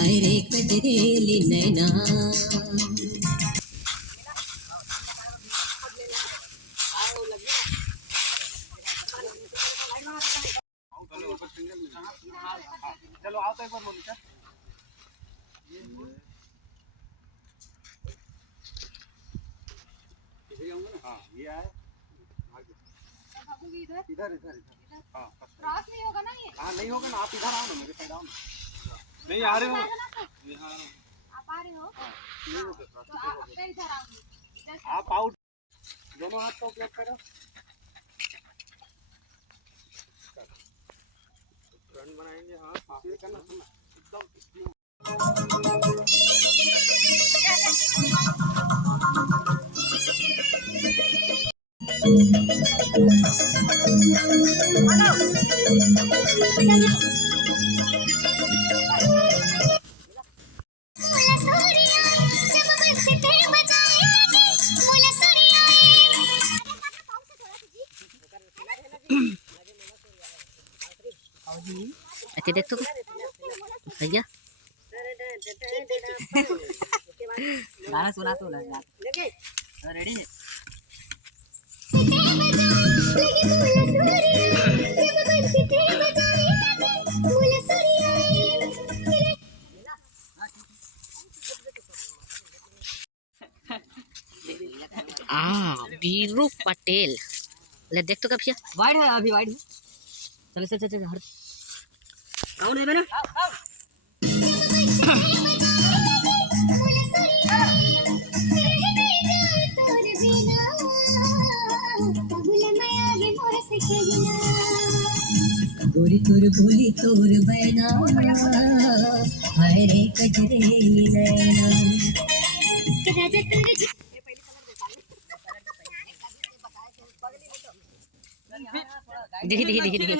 हाय रे कजरेली नैना। चलो आओ तो एक बार मोनिका। हाँ ये आए इधर इधर इधर हाँ क्रॉस नहीं होगा ना ये। हाँ नहीं होगा ना, आप इधर आओ ना, मेरे साइड आओ ना। नहीं आ रहे हो आप आ रहे हो तो आप इधर आओगे। आप आउट दोनों हाथ को उपयोग करो। फ्रंट बनाएंगे। हाँ ये करना एकदम अच्छे देख तो भैया गाना सुना तो रेडी है। बीरू पटेल ले देख तो कब वाइड है, अभी वाइड है। चलो चल चल चल हट आओ नहीं बना गोरी तोर बोली तोर बैना हाय रे कजरेली नैना। देखिए देखिए देखिए देखिए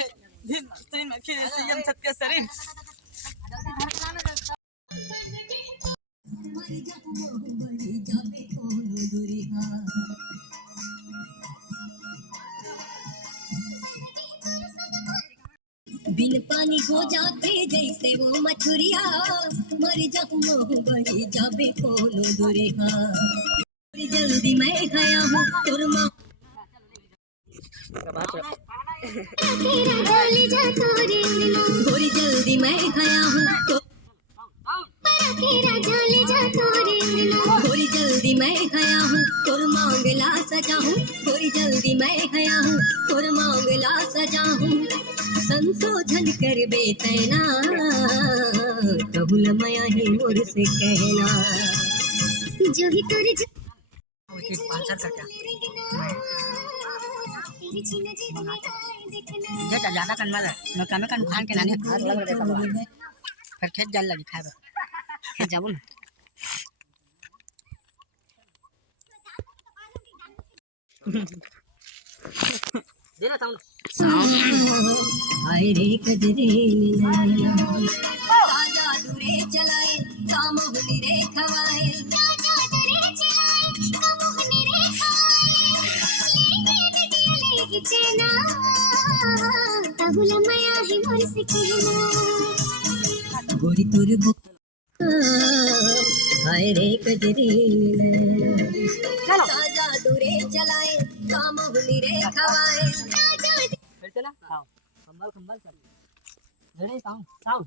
बिन पानी हो जाते जैसे वो मछुरिया, मर जाऊं मोह बड़ी जाबे कोनो दुरिया। जल्दी मैं खाया हूँ तुरमा गोरी जल्दी मैं खाया हूँ गोरी जल्दी मैं खाया हूँ तुर मांगला सजा हूँ। गोरी जल्दी मैं खाया हूँ तुर मांगला सजा हूँ। संशोधन कर बेतना कबूल माया ही मोर से कहना जो ही तुर ज्यादा कन वाला मैं कम कन खान के नानी फिर खेत जल लगी खाए खेत जाबो ना देना हाय रे कजरेली नैना। ताजा दूरे चलाए कामोहनी रे खवाए ताजा दूरे चलाए कामोहनी रे खवाए ले चेना तबुल माया ही मोर से कहना गोरी तोर हाय रे कजरेली नैना। ताजा दूरे चलाए कामोहनी रे खवाए ताजा चला कंबल कंबल चल रेडी साउंड साउंड